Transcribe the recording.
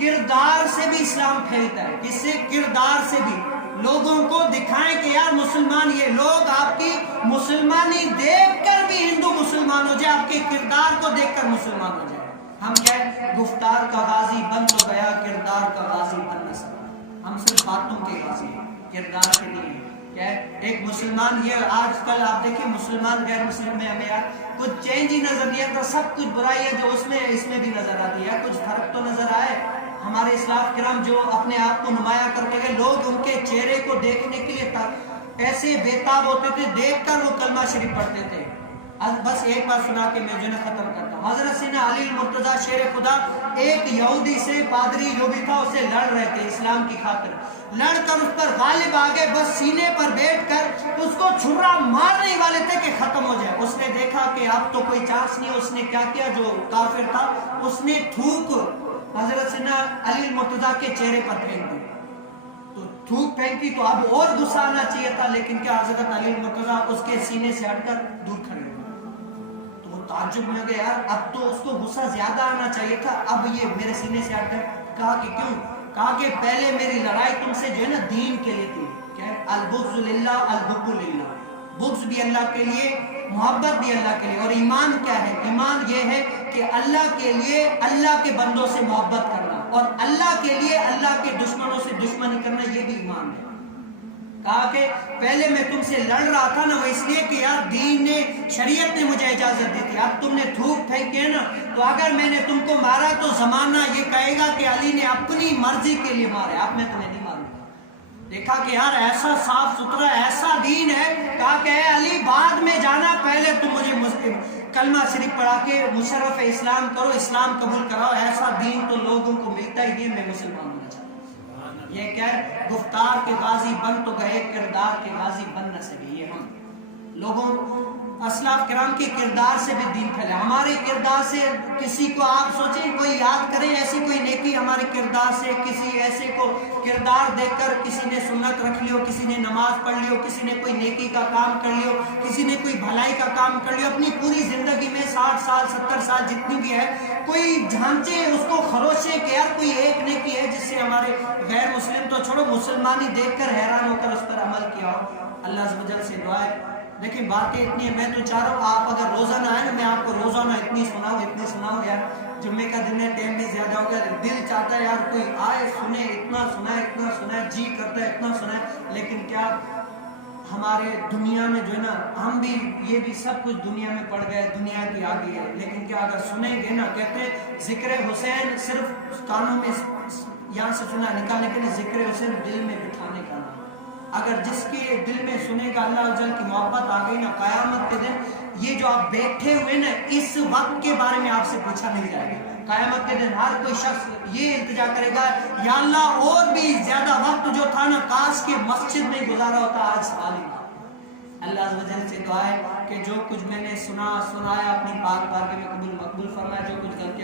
کردار سے بھی اسلام پھیلتا ہے. کس سے؟ کردار سے بھی. لوگوں کو دکھائیں کہ یار مسلمان، یہ لوگ آپ کی مسلمانی دیکھ کر بھی ہندو مسلمان ہو جائے، آپ کے کردار کو دیکھ کر مسلمان ہو جائے. ہم کیا ہے؟ گفتار کا غازی بن تو گیا، کردار کا غازی بن نہ سکا. ہم صرف باتوں کے غازی ہیں، کردار کے نہیں ہیں. کیا ہے؟ ایک مسلمان، یہ آج کل آپ دیکھیں مسلمان غیر مسلم میں ہمیں یار کچھ چینج ہی نظر نہیں آتا. سب کچھ برائی ہے جو اس میں بھی نظر آتی ہے. کچھ فرق تو نظر آئے. ہمارے اسلاف کرام جو اپنے آپ کو نمایاں کرتے گئے، لوگ ان کے چہرے کو دیکھنے کے لیے ایسے بےتاب ہوتے تھے، دیکھ کر وہ کلمہ شریف پڑھتے تھے. بس ایک بار سنا کے میں جو ہے ختم کرتا ہوں. حضرت سیدنا علی المرتضیٰ شیر خدا ایک یہودی سے، پادری جو بھی تھا، اسے لڑ رہے تھے اسلام کی خاطر. لڑ کر اس پر غالب آ گئے، بس سینے پر بیٹھ کر اس کو چھرا مارنے والے تھے کہ ختم ہو جائے. اس نے دیکھا کہ اب تو کوئی چانس نہیں. اس نے کیا کیا؟ جو کافر تھا اس نے تھوک حضرت سیدنا علی المرتضیٰ کے چہرے پر پھینک دی. تو تھوک پھینکی تو اب اور غصہ آنا چاہیے تھا، لیکن کیا حضرت علی المرتضیٰ اس کے سینے سے ہٹ کر دور کھڑے ہوئے. تو وہ تعجب میں گئے، یار اب تو اس کو غصہ زیادہ آنا چاہیے تھا، اب یہ میرے سینے سے ہٹ کر. کہا کہ کیوں؟ کہا کہ پہلے میری لڑائی تم سے جو ہے نا دین کے لیے تھی. کیا ہے؟ البغض للہ الحب للہ. بغض بھی اللہ کے لیے، محبت بھی اللہ کے لیے. اور ایمان کیا ہے؟ ایمان یہ ہے کہ اللہ کے لیے اللہ کے بندوں سے محبت کرنا، اور اللہ کے لیے اللہ کے دشمنوں سے دشمنی کرنا، یہ بھی ایمان ہے. کہا کہ پہلے میں تم سے لڑ رہا تھا نا، وہ اس لیے کہ یار دین نے، شریعت نے مجھے اجازت دی تھی. اب تم نے تھوک پھینکے نا، تو اگر میں نے تم کو مارا تو زمانہ یہ کہے گا کہ علی نے اپنی مرضی کے لیے مارا. اب میں تمہیں نہیں ماروں. دیکھا کہ یار ایسا صاف ستھرا ایسا دین ہے. کہا کہ اے علی بعد میں جانا، پہلے تم مجھے کلمہ شریف پڑھا کے مشرف اسلام کرو، اسلام قبول کراؤ. ایسا دین تو لوگوں کو ملتا ہی نہیں. میں مسلمان ہونا چاہتا ہوں. یہ کیا ہے؟ گفتار کے غازی بن تو گئے، کردار کے غازی بن نہ سکے. یہ ہم لوگوں اسلاف کرام کے کردار سے بھی دین پھیلا. ہمارے کردار سے کسی کو آپ سوچیں، کوئی یاد کریں ایسی کوئی نیکی ہمارے کردار سے، کسی ایسے کو کردار دیکھ کر کسی نے سنت رکھ لیو، کسی نے نماز پڑھ لیو، کسی نے کوئی نیکی کا کام کر لیو، کسی نے کوئی بھلائی کا کام کر لیو. اپنی پوری زندگی میں 60 سال 70 سال جتنی بھی ہے، کوئی جھانچے اس کو خروشے کہ یار کوئی ایک نیکی ہے جس سے ہمارے غیر مسلم تو چھوڑو، مسلمانی دیکھ کر حیران ہو کر اس پر عمل کیا ہو. اللہ عز و جل سے دعا ہے. لیکن باتیں اتنی ہیں، میں تو چاہ رہا ہوں آپ اگر روزانہ آئے نا، میں آپ کو روزانہ اتنی سناؤں یار. جمعے کا دن ہے، ٹائم بھی زیادہ ہو گیا. دل چاہتا ہے یار کوئی آئے سنے، اتنا سنا ہے، جی کرتا ہے اتنا سنا ہے. لیکن کیا ہمارے دنیا میں جو ہے نا، ہم بھی یہ بھی سب کچھ دنیا میں پڑ گئے، دنیا کی آگے ہے. لیکن کیا اگر سنیں گے نا، کہتے ہیں ذکر حسین صرف کانوں میں یہاں سے سنا نکالنے کے لیے، ذکر حسین دل میں بٹھانے کا نام. اگر جس کے دل میں سنے گا اللہ جل کی محبت آ گئی نا، قیامت کے دن یہ جو آپ بیٹھے ہوئے نا، اس وقت کے بارے میں آپ سے پوچھا نہیں جائے گا. قیامت کے دن ہر کوئی شخص یہ التجا کرے گا، یا اللہ اور بھی زیادہ وقت جو تھا نا، کاش کے مسجد میں گزارا ہوتا، آج سوال ہی. اللہ عز و جل سے دعا ہے کہ جو کچھ میں نے سنایا اپنی پاک بارگاہ میں قبول مقبول فرمائے. جو کچھ غلطی